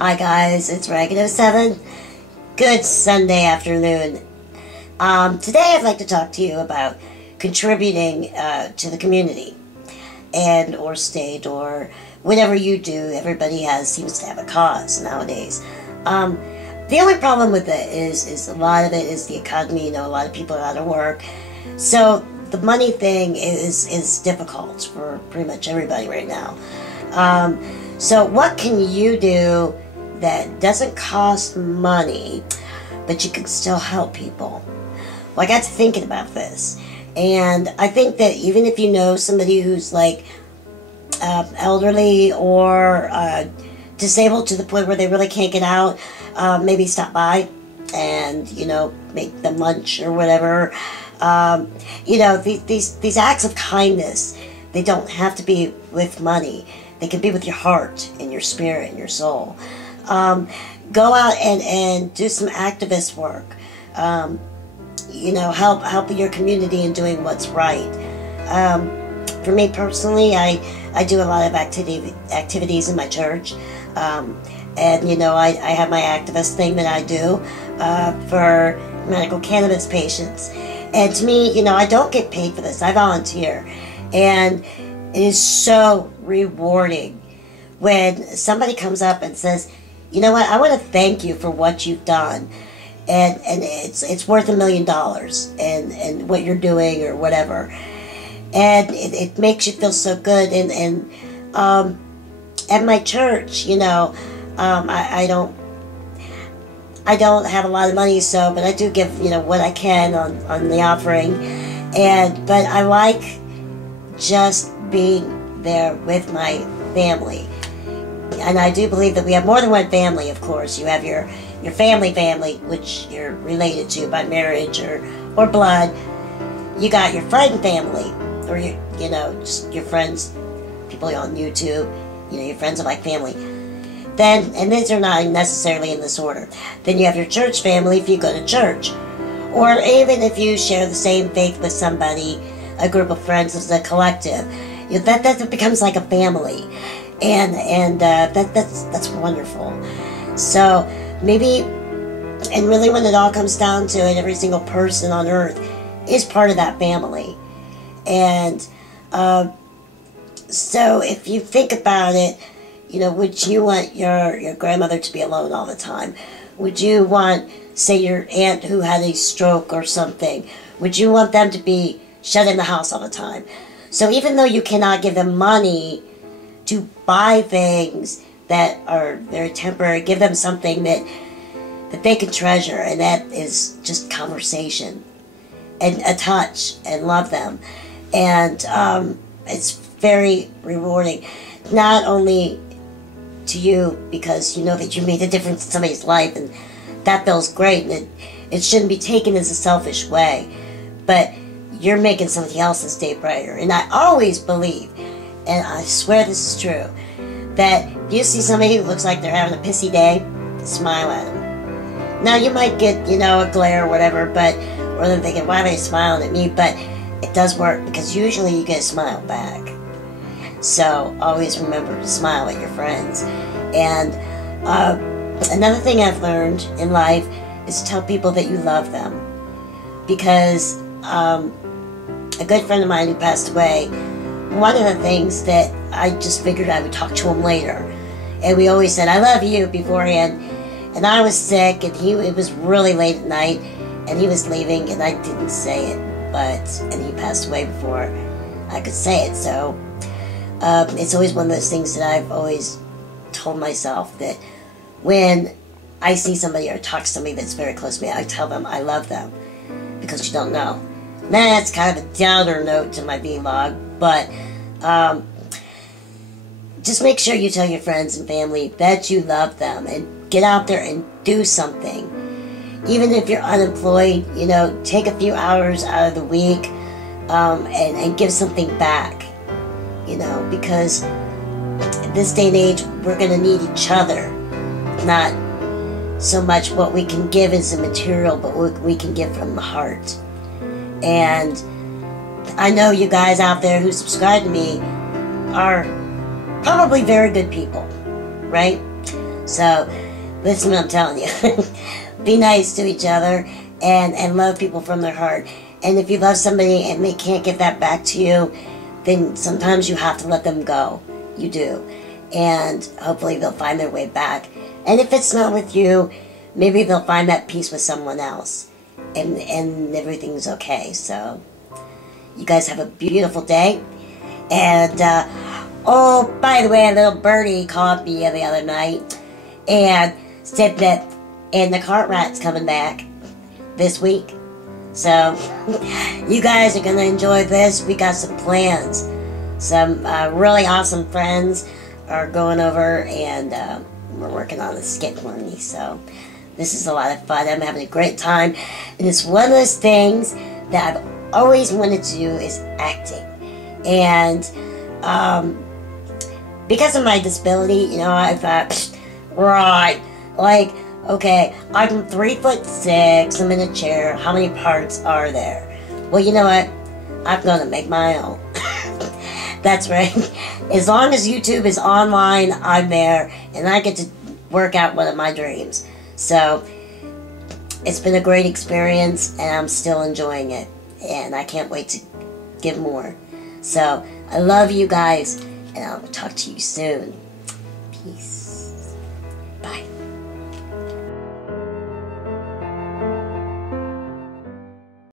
Hi guys, it's Ragged07. Good Sunday afternoon. Today I'd like to talk to you about contributing to the community and or state or whatever you do. Everybody seems to have a cause nowadays. The only problem with it is a lot of it is the economy. You know, a lot of people are out of work. So the money thing is difficult for pretty much everybody right now. So what can you do that doesn't cost money, but you can still help people? Well, I got to thinking about this, and I think that even if you know somebody who's like elderly or disabled to the point where they really can't get out, maybe stop by and, you know, make them lunch or whatever. You know, these acts of kindness, they don't have to be with money. They can be with your heart and your spirit and your soul. Go out and do some activist work. You know, help your community in doing what's right. For me personally, I do a lot of activities in my church. And, you know, I have my activist thing that I do for medical cannabis patients. And to me, you know, I don't get paid for this. I volunteer. And it is so rewarding when somebody comes up and says, you know what, I want to thank you for what you've done. And it's worth $1 million and what you're doing or whatever. And it makes you feel so good. And at my church, you know, I don't have a lot of money, but I do give, you know, what I can on the offering. But I like just being there with my family. And I do believe that we have more than one family, of course. You have your family, which you're related to by marriage or blood. You got your friend family, or you know, just your friends, people on YouTube, you know, your friends are like family. Then, and these are not necessarily in this order. Then you have your church family if you go to church. Or even if you share the same faith with somebody, a group of friends as a collective. You know, that becomes like a family. And that's wonderful. So maybe, and really when it all comes down to it, every single person on earth is part of that family. And so if you think about it, you know, would you want your grandmother to be alone all the time? Would you want, say, your aunt who had a stroke or something, would you want them to be shut in the house all the time? So even though you cannot give them money to buy things that are very temporary, give them something that they can treasure, and that is just conversation and a touch, and love them. And it's very rewarding, not only to you because you know that you made a difference in somebody's life, and that feels great, and it shouldn't be taken as a selfish way, but you're making somebody else's day brighter. And I always believe, and I swear this is true, that if you see somebody who looks like they're having a pissy day, smile at them. Now you might get, you know, a glare or whatever, or they're thinking, why are they smiling at me? But it does work, because usually you get a smile back. So always remember to smile at your friends. And another thing I've learned in life is to tell people that you love them. Because a good friend of mine who passed away, one of the things that I just figured I would talk to him later. And we always said, I love you beforehand. And I was sick, and it was really late at night, and he was leaving, and I didn't say it, and he passed away before I could say it. So it's always one of those things that I've always told myself, that when I see somebody or talk to somebody that's very close to me, I tell them I love them, because you don't know. That's kind of a downer note to my vlog, but just make sure you tell your friends and family that you love them, and get out there and do something. Even if you're unemployed, you know, take a few hours out of the week and give something back, you know, because in this day and age, we're going to need each other. Not so much what we can give as a material, but what we can give from the heart. And I know you guys out there who subscribe to me are probably very good people, right? So, listen to what I'm telling you. Be nice to each other and love people from their heart. And if you love somebody and they can't give that back to you, then sometimes you have to let them go. You do. And hopefully they'll find their way back. And if it's not with you, maybe they'll find that peace with someone else. And everything's okay. So, you guys have a beautiful day. And, oh, by the way, a little birdie called me the other night and said that, and the Cartwright's coming back this week. So, you guys are going to enjoy this. We got some plans. Some really awesome friends are going over, and we're working on a skit for me. So, this is a lot of fun. I'm having a great time. And it's one of those things that I've always wanted to do is acting. And because of my disability, you know, I thought, right, like, okay, I'm 3'6", I'm in a chair, how many parts are there? Well, you know what? I'm gonna make my own. That's right. As long as YouTube is online, I'm there, and I get to work out one of my dreams. So, it's been a great experience, and I'm still enjoying it. And I can't wait to give more. So, I love you guys, and I'll talk to you soon. Peace.